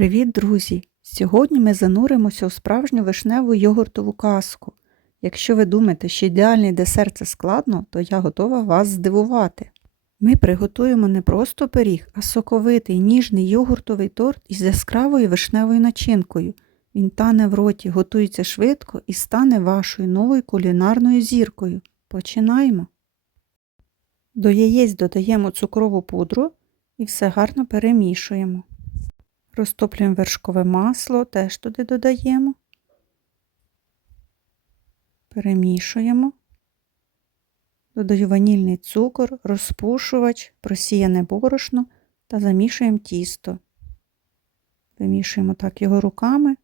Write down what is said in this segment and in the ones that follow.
Привіт, друзі! Сьогодні ми зануримося у справжню вишневу йогуртову казку. Якщо ви думаєте, що ідеальний десерт це складно, то я готова вас здивувати. Ми приготуємо не просто пиріг, а соковитий ніжний йогуртовий торт із яскравою вишневою начинкою. Він тане в роті, готується швидко і стане вашою новою кулінарною зіркою. Починаємо. До яєць додаємо цукрову пудру і все гарно перемішуємо. Розтоплюємо вершкове масло, теж туди додаємо. Перемішуємо. Додаю ванільний цукор, розпушувач, просіяне борошно та замішуємо тісто. Вимішуємо так його руками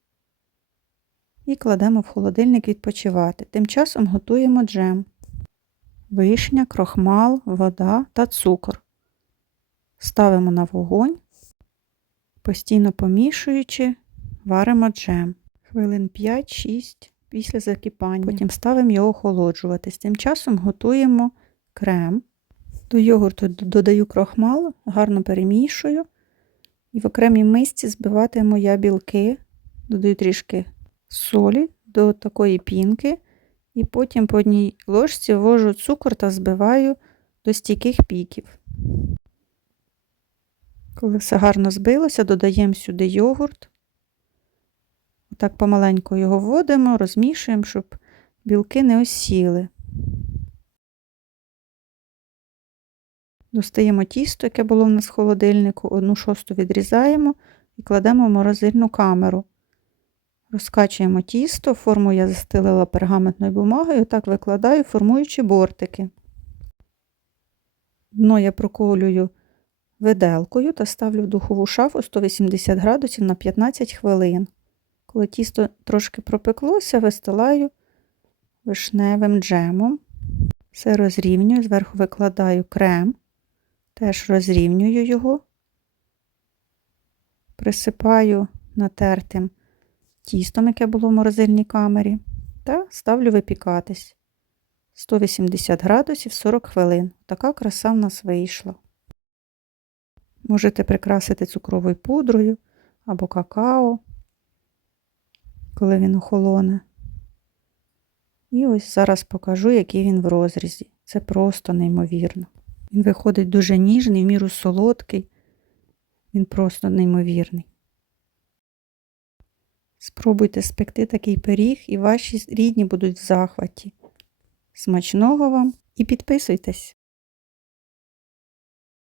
і кладемо в холодильник відпочивати. Тим часом готуємо джем. Вишня, крохмал, вода та цукор. Ставимо на вогонь постійно помішуючи, варимо джем. Хвилин 5-6 після закипання. Потім ставимо його охолоджуватись. Тим часом готуємо крем. До йогурту додаю крохмал, гарно перемішую. І в окремій мисці збиватиму я білки, додаю трішки солі до такої пінки. І потім по одній ложці ввожу цукор та збиваю до стійких піків. Коли все гарно збилося, додаємо сюди йогурт. Отак помаленьку його вводимо, розмішуємо, щоб білки не осіли. Достаємо тісто, яке було в нас в холодильнику, одну шосту відрізаємо і кладемо в морозильну камеру. Розкачуємо тісто, форму я застелила пергаментною бумагою, так викладаю, формуючи бортики. Дно я проколюю виделкою та ставлю в духову шафу 180 градусів на 15 хвилин. Коли тісто трошки пропеклося, вистилаю вишневим джемом. Все розрівнюю, зверху викладаю крем, теж розрівнюю його, присипаю натертим тістом, яке було в морозильній камері, та ставлю випікатись 180 градусів 40 хвилин. Така краса в нас вийшла. Можете прикрасити цукровою пудрою або какао, коли він охолоне. І ось зараз покажу, який він в розрізі. Це просто неймовірно. Він виходить дуже ніжний, в міру солодкий. Він просто неймовірний. Спробуйте спекти такий пиріг, і ваші рідні будуть в захваті. Смачного вам і підписуйтесь!